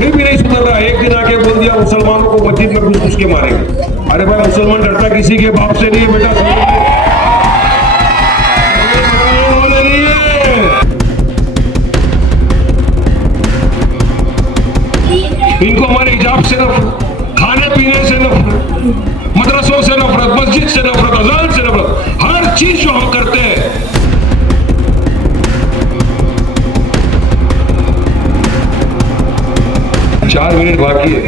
फिर भी नहीं सुधर रहा। एक दिन आके बोल दिया मुसलमानों को मस्जिद में घुस के मारेंगे। अरे भाई, मुसलमान डरता किसी के बाप से नहीं है बेटा, समझ नहीं है। इनको हमारे हिजाब से नफरत, खाने पीने से नफरत, मदरसों से नफरत, मस्जिद से नफरत, अजान से नफरत, हर चीज जो हम करते हैं। 4 मिनट बाकी है,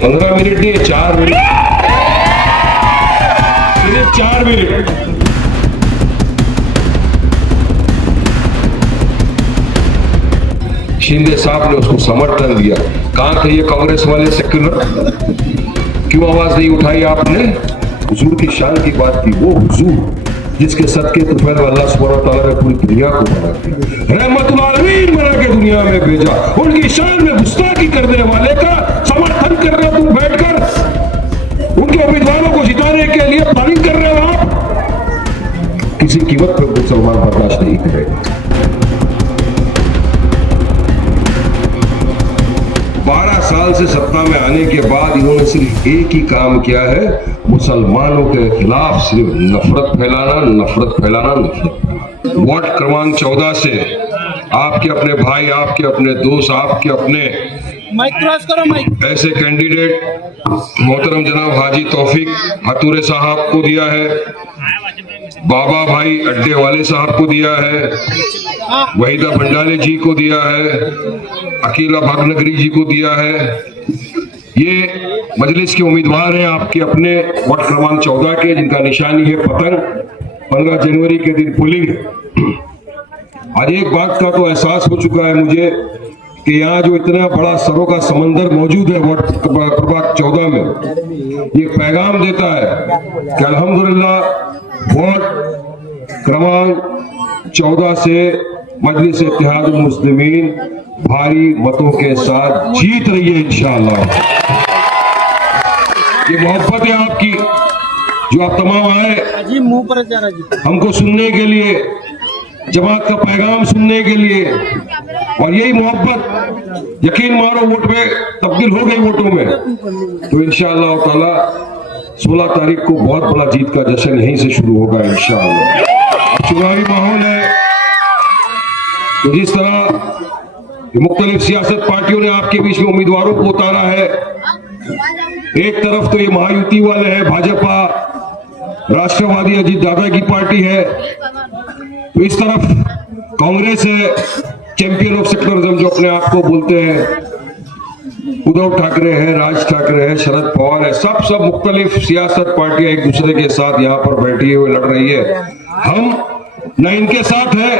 15 मिनट नहीं है, 4 मिनट, सिर्फ 4 मिनट। शिंदे साहब ने उसको समर्थन दिया। कहां थे ये कांग्रेस वाले सेक्युलर? क्यों आवाज नहीं उठाई आपने? हुजूर की शान की बात की। वो हुजूर जिसके सदके तुफैल अल्लाह सुब्हानहू व तआला ने पूरी दुनिया को बना दिया, रहमतुल आलमीन बना के दुनिया में भेजा। उनकी शान में गुस्ताखी करने वाले का समर्थन कर रहे हो तुम बैठकर, उनके उम्मीदवारों को जिताने के लिए प्लानिंग कर रहे हो आप। किसी कीमत पर मुसलमान बर्दाश्त नहीं करेगा। 12 साल से सत्ता में आने के बाद इन्होंने सिर्फ एक ही काम किया है, मुसलमानों के खिलाफ सिर्फ नफरत फैलाना, नफरत फैलाना, नफरत फैलाना। वार्ड क्रमांक 14 से आपके अपने भाई, आपके अपने दोस्त, आपके अपने माइक क्रॉस करो, माइक। ऐसे कैंडिडेट मोहतरम जनाब हाजी तौफीक हतूरे साहब को दिया है, बाबा भाई अड्डे वाले साहब को दिया है, वहीदा भंडारे जी को दिया है, अकीला भागनगरी जी को दिया है। ये मजलिस के उम्मीदवार हैं आपके अपने वार्ड क्रमांक 14 के, जिनका निशानी है पतंग। 15 जनवरी के दिन पुलिंग है। आज एक बात का तो एहसास हो चुका है मुझे कि यहाँ जो इतना बड़ा सरों का समंदर मौजूद है वार्ड क्रमांक 14 में, ये पैगाम देता है कि अल्हम्दुलिल्लाह वार्ड क्रमांक 14 से मजलिस इत्तेहादुल मुस्लिमीन भारी मतों के साथ जीत रही है इंशाअल्लाह। ये मोहब्बत है आपकी जो आप तमाम आए जी मुंह पर जा रहा जी हमको सुनने के लिए, जमात का पैगाम सुनने के लिए। और यही मोहब्बत यकीन मारो वोट में तब्दील हो गई वोटों में, तो इंशाअल्लाह ताला 16 तारीख को बहुत बड़ा जीत का जश्न यहीं से शुरू होगा इंशाअल्लाह। चुनावी माहौल है, तो जिस तरह मुख्तलिफ सियासत पार्टियों ने आपके बीच में उम्मीदवारों को उतारा है, एक तरफ तो ये महायुति वाले हैं, भाजपा, राष्ट्रवादी अजीत दादा की पार्टी है, तो इस तरफ कांग्रेस है, चैंपियन ऑफ सेक्युलरिज्म जो अपने आप को बोलते हैं, उद्धव ठाकरे है, राज ठाकरे है, शरद पवार है, सब मुख्तलिफ सियासत पार्टियां एक दूसरे के साथ यहाँ पर बैठी हुए लड़ रही है। हम न इनके साथ है,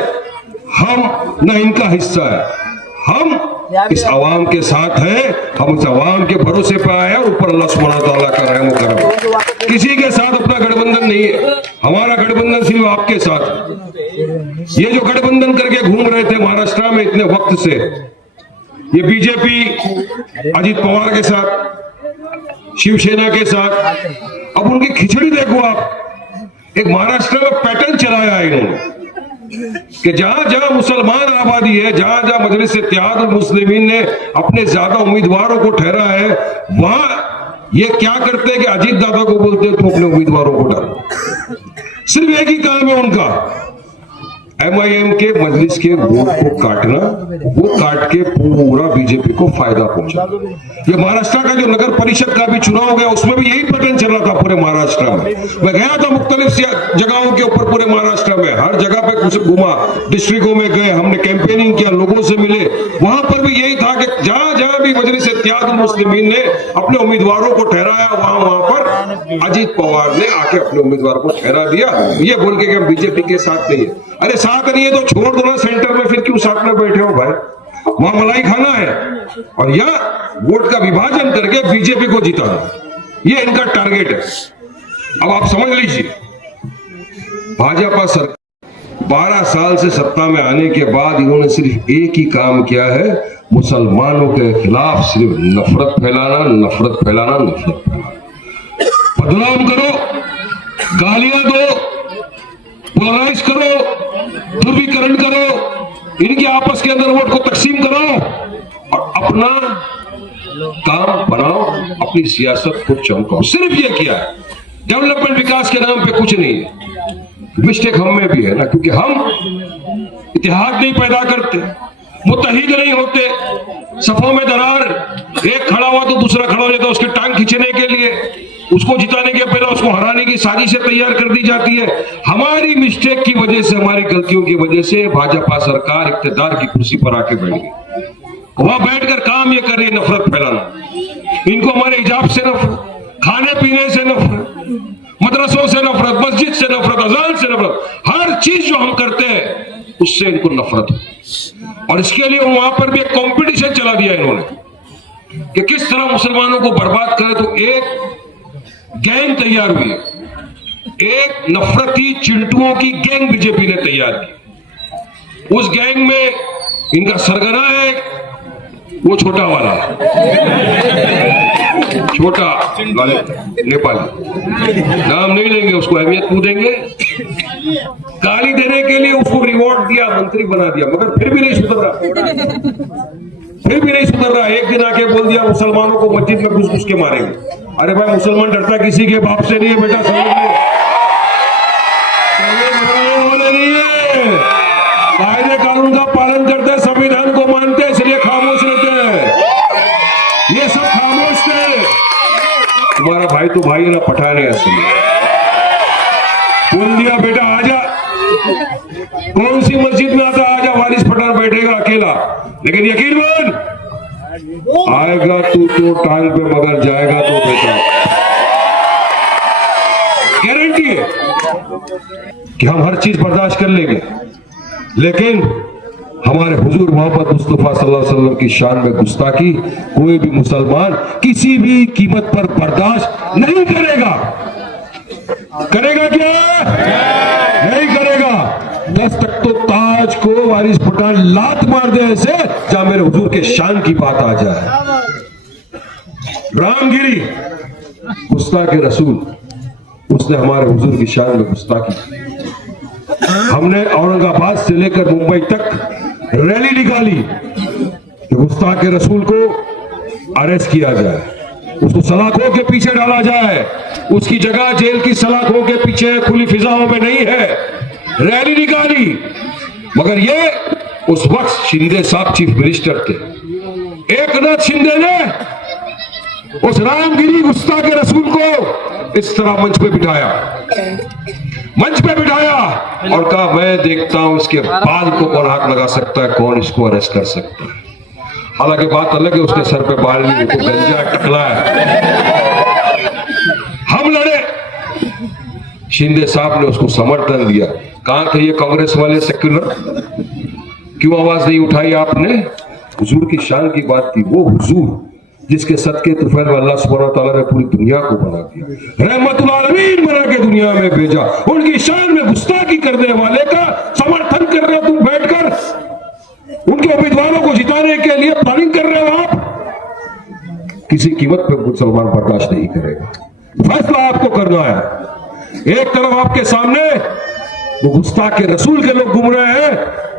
हम न इनका हिस्सा है, हम इस अवाम के साथ हैं, हम उस अवाम के भरोसे पे आए हैं। ऊपर अल्लाह सुब्हानहू व तआला का रहम करम, किसी के साथ अपना गठबंधन नहीं है, हमारा गठबंधन सिर्फ आपके साथ। ये जो गठबंधन करके घूम रहे थे महाराष्ट्र में इतने वक्त से, ये बीजेपी अजीत पवार के साथ, शिवसेना के साथ, अब उनकी खिचड़ी देखो आप। एक महाराष्ट्र में पैटर्न चलाया है इन्होंने कि जहां जहां मुसलमान आबादी है, जहां जहां मजलिस इत्तेहादुल मुस्लिमीन ने अपने ज्यादा उम्मीदवारों को ठहरा है, वहां ये क्या करते हैं कि अजीत दादा को बोलते हैं तो अपने उम्मीदवारों को डालो। सिर्फ एक ही काम है उनका, MIM के मजलिस के वोट को काटना, वो काट के पूरा बीजेपी को फायदा पहुंचा। ये महाराष्ट्र का जो नगर परिषद का भी चुनाव गया, उसमें भी यही पैटर्न चल रहा था पूरे महाराष्ट्र में। मैं गया था मुख्तलिफ जगहों के ऊपर पूरे महाराष्ट्र में, हर जगह पे कुछ घुमा, डिस्ट्रिक्टों में गए, हमने कैंपेनिंग किया, लोगों से मिले, वहां पर भी यही था कि जहां जहां भी मजलिस इत्तेहादुल मुस्लिमीन ने अपने उम्मीदवारों को ठहराया, वहां पर अजीत पवार ने आके अपने उम्मीदवार को ठहरा दिया, ये बोल के हम बीजेपी के साथ नहीं है। अरे साथ नहीं है तो छोड़ दो ना सेंटर में, फिर क्यों साथ में बैठे हो भाई? वहां मलाई खाना है और यहाँ वोट का विभाजन करके बीजेपी को जिताना, ये इनका टारगेट है। अब आप समझ लीजिए, भाजपा सरकार 12 साल से सत्ता में आने के बाद इन्होंने सिर्फ एक ही काम किया है, मुसलमानों के खिलाफ सिर्फ नफरत फैलाना, नफरत फैलाना, नफरत फैलाना। बदनाम करो, गालियां दो, पोलराइज करो, ध्रुवीकरण करो, इनके आपस के अंदर वोट को तकसीम कराओ और अपना काम बनाओ, अपनी सियासत को चमकाओ। सिर्फ ये किया है, डेवलपमेंट विकास के नाम पे कुछ नहीं है। मिस्टेक हम में भी है ना, क्योंकि हम इतिहाद नहीं पैदा करते, मुत्तहिद नहीं होते, सफों में दरार, एक खड़ा हुआ तो दूसरा खड़ा हो जाता है उसके टांग खींचने के लिए, उसको जिताने के पहले उसको हराने की साजिशें तैयार कर दी जाती है। हमारी मिस्टेक की वजह से, हमारी गलतियों की वजह से भाजपा सरकार इख्तियार की कुर्सी पर आके बैठ गई। वहां बैठकर काम ये कर रही नफरत फैलाना। इनको हमारे हिजाब से नफरत, खाने पीने से नफरत, मदरसों से नफरत, मस्जिद से नफरत, अजान से नफरत, हर चीज जो हम करते हैं उससे इनको नफरत हो। और इसके लिए वहां पर भी एक कंपटीशन चला दिया इन्होंने कि किस तरह मुसलमानों को बर्बाद करे। तो एक गैंग तैयार हुई है, एक नफरती चिंटुओं की गैंग बीजेपी ने तैयार की। उस गैंग में इनका सरगना है वो छोटा वाला, छोटा नेपाली, नाम नहीं लेंगे, उसको अहमियत क्यों देंगे। गाली देने के लिए उसको रिवॉर्ड दिया, मंत्री बना दिया, मगर फिर भी नहीं सुधर रहा, फिर भी नहीं सुधर रहा। एक दिन आके बोल दिया मुसलमानों को मस्जिद में घुस घुस के मारेंगे। अरे भाई, मुसलमान डरता किसी के बाप से नहीं है बेटा, समझ लो, नहीं है। कायदे कानून का पालन करते हैं, संविधान को मानते हैं, इसलिए खामोश रहते हैं। ये सब खामोश थे। तुम्हारा भाई तो भाई ना, पठान है असली। बोल दिया बेटा आजा, कौन सी मस्जिद में आता आजा, वारिस पठान बैठेगा अकेला, लेकिन यकीन मान आएगा तू तो टांग पे, मगर जाएगा तो बेटा। गारंटी है कि हम हर चीज बर्दाश्त कर लेंगे, लेकिन हमारे हुजूर मोहम्मद मुस्तफा सल्लल्लाहु अलैहि वसल्लम की शान में गुस्ताखी कोई भी मुसलमान किसी भी कीमत पर बर्दाश्त नहीं करेगा। करेगा क्या? नहीं करेगा। 10 तक तो ताज को वारिस पठान लात मार दे ऐसे, जहां मेरे हुजूर के शान की बात आ जाए। रामगिरी गुस्ताखे रसूल, उसने हमारे हुजूर की शान में गुस्ताखी। हमने औरंगाबाद से लेकर मुंबई तक रैली निकाली कि गुस्ताखे रसूल को अरेस्ट किया जाए, उसको सलाखों के पीछे डाला जाए, उसकी जगह जेल की सलाखों के पीछे खुली फिजाओं में नहीं है। रैली निकाली, मगर ये उस वक्त शिंदे साहब चीफ मिनिस्टर थे। एकनाथ शिंदे ने उस रामगिरी गुस्ताखे रसूल को इस तरह मंच पे बिठाया और कहा मैं देखता हूं इसके बाल को कौन हाथ लगा सकता है, कौन इसको अरेस्ट कर सकता है। हालांकि बात अलग है, उसके सर पे बाल नहीं, वो गंजा टकला है। हम लड़े, शिंदे साहब ने उसको समर्थन दिया। कहां थे ये कांग्रेस वाले सेक्युलर, क्यों आवाज नहीं उठाई आपने? हुजूर की शान की बात की। वो हुजूर जिसके सदके तुफैल अल्लाह सुब्हानहू व तआला ने पूरी दुनिया को बना दिया, रहमतुल आलमीन बना के दुनिया में भेजा, उनकी शान में गुस्ताखी करने वाले का समर्थन कर रहे हो तुम बैठकर, उनके उम्मीदवारों को जिताने के लिए प्लानिंग कर रहे हो आप। किसी कीमत पर मुसलमान बर्दाश्त नहीं करेगा। फैसला आपको करना है। एक तरफ आपके सामने वो गुस्ताखे रसूल के लोग घूम रहे हैं,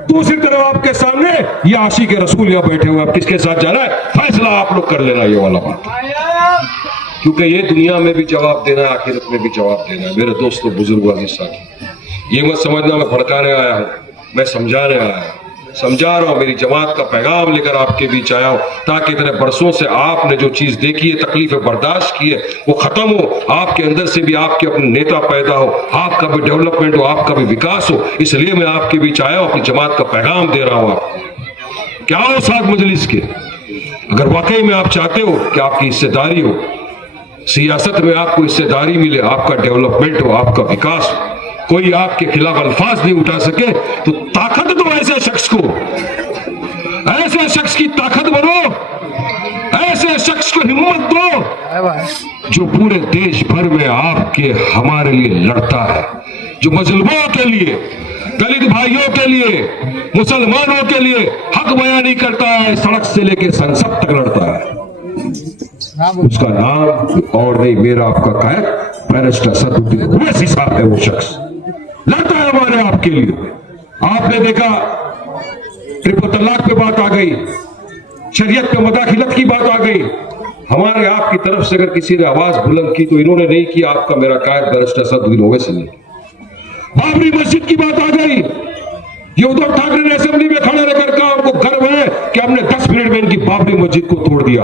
दूसरी तरफ आपके सामने ये आशिक के रसूल यहाँ बैठे हुए, आप किसके साथ जाना है फैसला आप लोग कर लेना। ये वाला बात, क्योंकि ये दुनिया में भी जवाब देना है, आखिरत में भी जवाब देना है। मेरे दोस्तों, बुजुर्ग, अजीज साथी, ये मत समझना मैं भड़काने आया हूं, मैं समझाने आया हूं, समझा रहा हूं। मेरी जमात का पैगाम लेकर आपके बीच आया हूं, ताकि इतने बरसों से आपने जो चीज देखी है, तकलीफें बर्दाश्त की है, वो खत्म हो, आपके अंदर से भी आपके अपने नेता पैदा हो, आपका भी डेवलपमेंट हो, आपका भी विकास हो। इसलिए मैं आपके बीच आया हूं, अपनी जमात का पैगाम दे रहा हूं आपको। क्या हो साथ मजलिस के, अगर वाकई में आप चाहते हो कि आपकी हिस्सेदारी हो, सियासत में आपको हिस्सेदारी मिले, आपका डेवलपमेंट हो, आपका विकास हो, कोई आपके खिलाफ अल्फाज नहीं उठा सके, तो ताकत दो ऐसे शख्स को, ऐसे शख्स की ताकत बनो, ऐसे शख्स को हिम्मत दो जो पूरे देश भर में आपके हमारे लिए लड़ता है, जो मजलूमों के लिए, दलित भाइयों के लिए, मुसलमानों के लिए हक बयानी करता है, सड़क से लेके संसद तक लड़ता है। उसका नाम और नहीं, मेरा आपका क्या है, बैरिस्टर असदुद्दीन ओवैसी साहब है। वो शख्स लड़ता है हमारे आपके लिए। आपने देखा ट्रिपल तलाक पे बात आ गई, शरीयत पे मदाखिलत की बात आ गई। हमारे आपकी तरफ से अगर किसी ने आवाज बुलंद की तो इन्होंने नहीं की, आपका मेरा कायद बैरिस्टर असदुद्दीन ओवैसी ने। बाबरी मस्जिद की बात आ गई, ये उद्धव ठाकरे ने असेंबली में खड़े रहकर कहा हमको गर्व है कि हमने 10 मिनट में इनकी बाबरी मस्जिद को तोड़ दिया।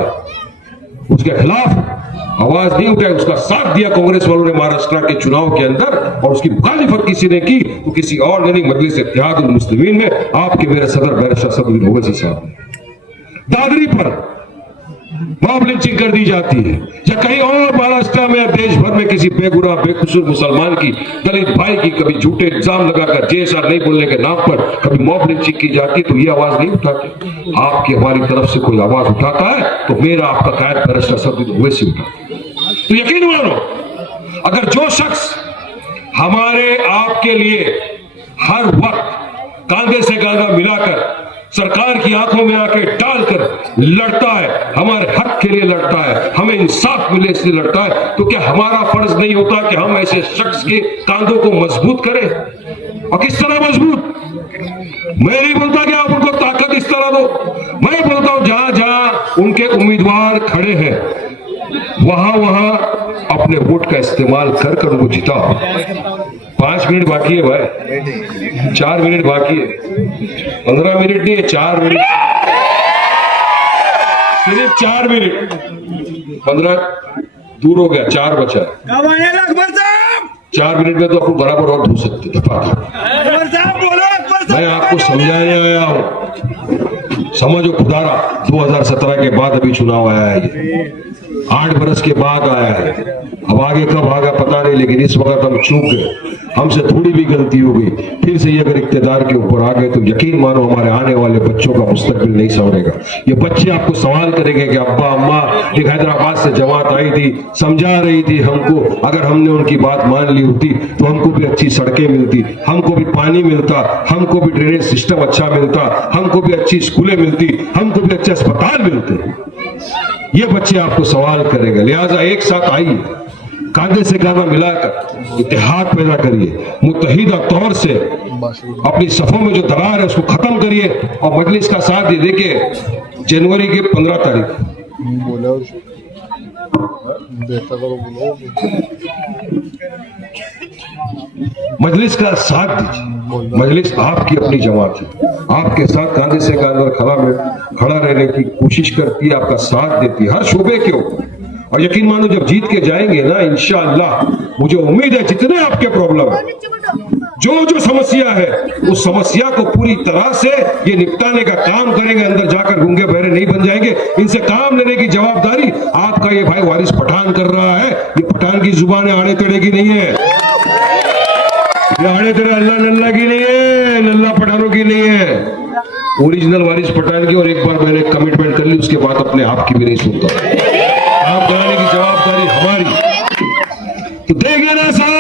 उसके खिलाफ आवाज नहीं उठाई, उसका साथ दिया कांग्रेस वालों ने महाराष्ट्र के चुनाव के अंदर, और उसकी मुखालिफत किसी ने की तो किसी और ने नहीं, मजलिस इत्तेहादुल मुस्लिमीन में आपके मेरे सदर बैरिस्टर असदुद्दीन ओवैसी साहब ने। दादरी पर मॉब लिंचिंग कर दी जाती है, या कहीं और महाराष्ट्र में या देश भर में किसी बेगुनाह बेकसूर मुसलमान की, दलित भाई की कभी झूठे इल्जाम लगाकर जेएसआर नहीं बोलने के नाम पर कभी मॉब लिंचिंग की जाती, तो ये आवाज नहीं उठाते। आपकी हमारी तरफ से कोई आवाज उठाता है तो मेरा आपका कायद बैरिस्टर असदुद्दीन ओवैसी उठाता है। तो यकीन मानो, अगर जो शख्स हमारे आपके लिए हर वक्त कांधे से कांधा मिलाकर सरकार की आंखों में आके डालकर लड़ता है, हमारे हक के लिए लड़ता है, हमें इंसाफ मिले इसलिए लड़ता है, तो क्या हमारा फर्ज नहीं होता कि हम ऐसे शख्स के कांधों को मजबूत करें? और किस तरह मजबूत? मैं नहीं बोलता कि आप उनको ताकत इस तरह दो, मैं बोलता हूं जहां जहां उनके उम्मीदवार खड़े हैं वहां वहां अपने वोट का इस्तेमाल कर कर उनको जिताओ। 5 मिनट बाकी है भाई, 4 मिनट बाकी है, 15 मिनट नहीं है, 4 मिनट, सिर्फ 4 मिनट, 15 दूर हो गया, 4 बचा है। 4 मिनट में तो आपको बराबर और धो सकते थे। मैं आपको समझाने आया हूं, समझो खुदारा, 2017 के बाद अभी चुनाव आया है, ये 8 बरस के बाद आया है। अब आगे कब आगा पता नहीं, लेकिन इस वक्त हम चूक गए, हमसे थोड़ी भी गलती हो गई, फिर से ये अगर इख्तियार के ऊपर आ गए तो यकीन मानो हमारे आने वाले बच्चों का मुस्तकबिल नहीं संवरेगा। ये बच्चे आपको सवाल करेंगे कि अब्बा अम्मा एक हैदराबाद से जमात आई थी, समझा रही थी हमको, अगर हमने उनकी बात मान ली होती तो हमको भी अच्छी सड़कें मिलती, हमको भी पानी मिलता, हमको भी ड्रेनेज सिस्टम अच्छा मिलता, हमको भी अच्छी स्कूलें मिलती, हमको भी अच्छे अस्पताल मिलते। ये बच्चे आपको सवाल करेंगे। लिहाजा एक साथ आइए, कांधे से कांधा मिलाकर इत्तेहाद पैदा करिए, मुत्तहिदा तौर से अपनी सफों में जो दरार है उसको खत्म करिए, और मजलिस का साथ दे। देखिए जनवरी की 15 तारीख मजलिस का साथ दीजिए। मजलिस आपकी अपनी जमात है, आपके साथ कांधे से कांधा खड़ा रहने की कोशिश करती है, आपका साथ देती है हर शोबे के ऊपर। और यकीन मानो जब जीत के जाएंगे ना इंशाअल्लाह, मुझे उम्मीद है जितने आपके प्रॉब्लम है, जो समस्या है, उस समस्या को पूरी तरह से ये निपटाने का काम करेंगे। अंदर जाकर गूंगे बहरे नहीं बन जाएंगे। इनसे काम लेने की जवाबदारी आपका ये भाई वारिस पठान कर रहा है। ये पठान की जुबान आड़े तड़े की नहीं है, ये आड़े तड़े अल्लाह नल्ला की नहीं है, नल्ला पठानों की नहीं है, ओरिजिनल वारिस पठान की। और एक बार मैंने कमिटमेंट कर ली, उसके बाद अपने आप की भी नहीं सुनता। काम कराने की जवाबदारी हमारी। तो देखिए ना साहब,